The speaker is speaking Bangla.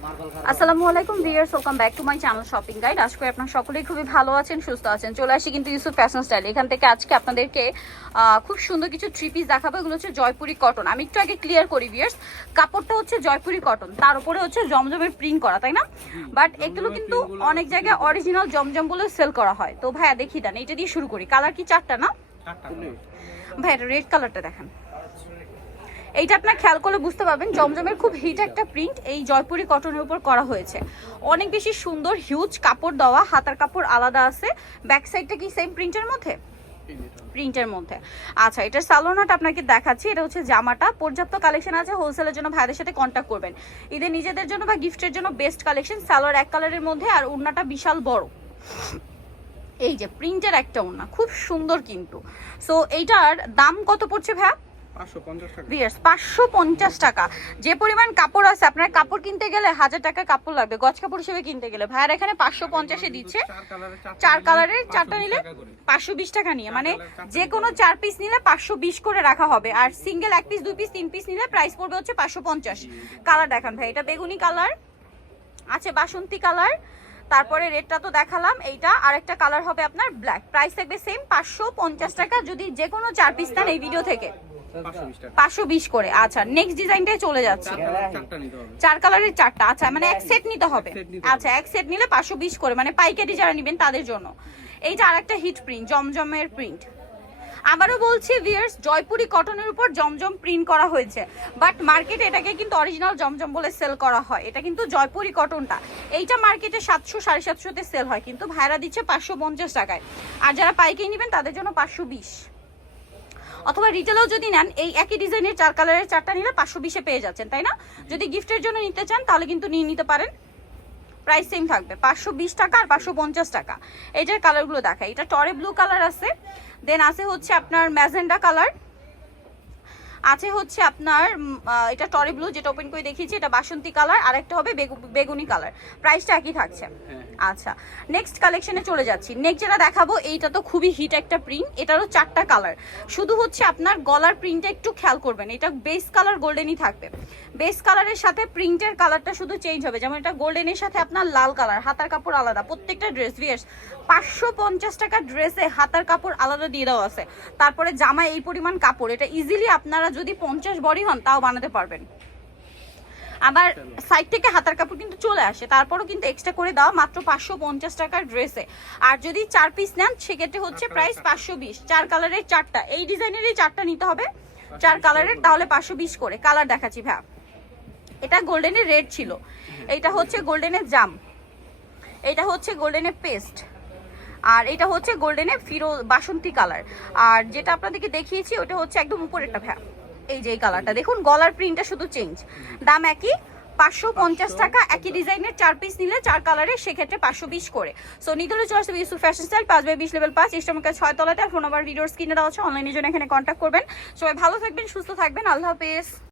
আসসালামু আলাইকুম viewers, welcome back to my channel shopping guide. আশা করি আপনারা সকলেই খুবই ভালো আছেন, সুস্থ আছেন। চলে আসি কিন্তু ইউসুফ ফ্যাশন স্টাইল। এখান থেকে আজকে আপনাদেরকে খুব সুন্দর কিছু থ্রি পিস দেখাবো। এগুলো হচ্ছে জয়পুরি কটন। আমি একটু আগে ক্লিয়ার করি ভিউয়ার্স, কাপড়টা হচ্ছে জয়পুরি কটন, তার উপরে হচ্ছে জমজমের প্রিন্ট করা, তাই না? বাট এগুলো কিন্তু অনেক জায়গায় অরিজিনাল জমজম বলে সেল করা হয়। তো ভাইয়া দেখি দেন, এটা দিয়ে শুরু করি। কালার কি চারটা না ভাই? এটা রেড কালারটা দেখেন। এইটা আপনার খেয়াল করলে বুঝতে পারবেন জমজমের খুব হিট একটা প্রিন্ট এই জয়পুরি কটনের উপর করা হয়েছে। অনেক বেশি সুন্দর, হিউজ কাপড় দেওয়া, হাতার কাপড় আলাদা আছে। ব্যাক সাইডটা কি সেম প্রিন্টের মধ্যে? প্রিন্টের মধ্যে। আচ্ছা, এটার সালোনাটা আপনাকে দেখাচ্ছি। এটা হচ্ছে জামাটা। পর্যাপ্ত কালেকশন আছে, হোলসেলের জন্য ভাইদের সাথে কন্ট্যাক্ট করবেন। ঈদের নিজেদের জন্য বা গিফটের জন্য বেস্ট কালেকশন। সালোয়ার এক কালারের মধ্যে আর ওড়নাটা বিশাল বড়। এই যে প্রিন্টের একটা ওড়না, খুব সুন্দর কিন্তু। সো এইটার দাম কত পড়ছে ভাইয়া? 550 টাকা। যে পরিমাণ কাপড় আছে, আপনার কাপড় কিনতে গেলে 1000 টাকা কাপড় লাগবে গজ কাপড় হিসেবে কিনতে গেলে। ভাইয়ার এখানে 550-এ দিচ্ছে। 4 কালারের 4টা নিলে 520 টাকা নিয়ে, মানে যে কোনো 4 পিস নিলে 520 করে রাখা হবে। আর সিঙ্গেল 1 পিস 2 পিস 3 পিস নিলে প্রাইস পড়বে হচ্ছে 550। কালার দেখান ভাই। এটা বেগুনি কালার আছে, বাসন্তী কালার, তারপরে রেডটা তো দেখালাম। এইটা আরেকটা কালার হবে আপনার ব্ল্যাক। প্রাইস থাকবে সেম 550 টাকা। যদি যে কোনো 4 পিস নেন এই ভিডিও থেকে 520 করে। আচ্ছা, নেক্সট ডিজাইনটাই চলে যাচ্ছে। 4 কালারের 4টা। আচ্ছা, মানে এক সেট নিতে হবে। আচ্ছা, এক সেট নিলে 520 করে, মানে পাইকারি যারা নেবেন তাদের জন্য। এইটা আরেকটা হিট প্রিন্ট, জমজমের প্রিন্ট। আবারও বলছি ভিউয়ার্স, জয়পুরি কটনের উপর জমজম প্রিন্ট করা হয়েছে, বাট মার্কেটে এটাকে কিন্তু অরিজিনাল জমজম বলে সেল করা হয়। এটা কিন্তু জয়পুরি কটনটা। এইটা মার্কেটে 700 750-তে সেল হয়, কিন্তু ভাইরা দিচ্ছে 550 টাকায়। আর যারা পাইকারি নেবেন তাদের জন্য 520। অথবা রিটেলেও যদি নেন এই একই ডিজাইনের 4 কালারের 4টা নিলে 520-এ পেয়ে যাচ্ছেন, তাই না? যদি গিফটের জন্য নিতে চান তাহলে কিন্তু নিয়ে নিতে পারেন। প্রাইস সেম থাকবে 520 টাকা আর 550 টাকা। এটার কালারগুলো দেখা। এটা টরে ব্লু কালার আছে, দেন আছে হচ্ছে আপনার ম্যাজেন্ডা কালার, আছে হচ্ছে আপনার এটা টরে ব্লু যেটা ওপেন করে দেখিয়েছি, এটা বাসন্তী কালার, আর একটা হবে বেগুনি কালার। প্রাইসটা একই থাকছে। আচ্ছা, নেক্সট কালেকশনে চলে যাচ্ছি। নেক্সট যেটা দেখাবো এইটা তো খুবই হিট একটা প্রিন্ট। এটারও 4টা কালার। শুধু হচ্ছে আপনার গলার প্রিন্টটা একটু খেয়াল করবেন। এটা বেস কালার গোল্ডেনই থাকবে। বেস কালারের সাথে প্রিন্টের কালারটা শুধু চেঞ্জ হবে। যেমন এটা গোল্ডেনের সাথে আপনার লাল কালার, হাতার কাপড় আলাদা। প্রত্যেকটা ড্রেস ভিয়ার্স 550 টাকা ড্রেসে হাতার কাপড় আলাদা দিয়ে দেওয়া আছে। তারপরে জামা এই পরিমাণ কাপড়, এটা ইজিলি আপনারা যদি 50 বডি হন তাও বানাতে পারবেন। আবার সাইড থেকে হাতার কাপড় কিন্তু চলে আসে, তারপরও কিন্তু এক্সট্রা করে দেওয়া মাত্র 550 টাকার ড্রেসে। আর যদি 4 পিস নেন সেক্ষেত্রে হচ্ছে প্রাইস 520। 4 কালারের 4টা, এই ডিজাইনেরই 4টা নিতে হবে 4 কালারের, তাহলে 520 করে। কালার দেখাচ্ছি ভাই। এটা গোল্ডেনের রেড ছিল, এইটা হচ্ছে গোল্ডেনের জাম, এটা হচ্ছে গোল্ডেনের পেস্ট, আর এটা হচ্ছে গোল্ডেনের বাসন্তী কালার। আর যেটা আপনাদেরকে দেখিয়েছি ওটা হচ্ছে একদম উপরেরটা ভাই। এই যে এই কালারটা দেখুন, গলার প্রিন্টটা শুধু চেঞ্জ। দাম একই, 550 টাকা। একই ডিজাইনের 4 পিস নিলে 4 কালারের, সেক্ষেত্রে 520 করে। সো নিতে হলে চলে আসবে ইউসুফ ফ্যাশন স্টাইল, 5/20 লেভেল 5, ইস্টামকা 6 তলাতে। আর ফোন নাম্বার ভিডিওর স্ক্রিনে দেওয়া আছে, অনলাইনের জন্য এখানে কন্ট্যাক্ট করবেন। সবাই ভালো থাকবেন, সুস্থ থাকবেন, আল্লাহ হাফেজ।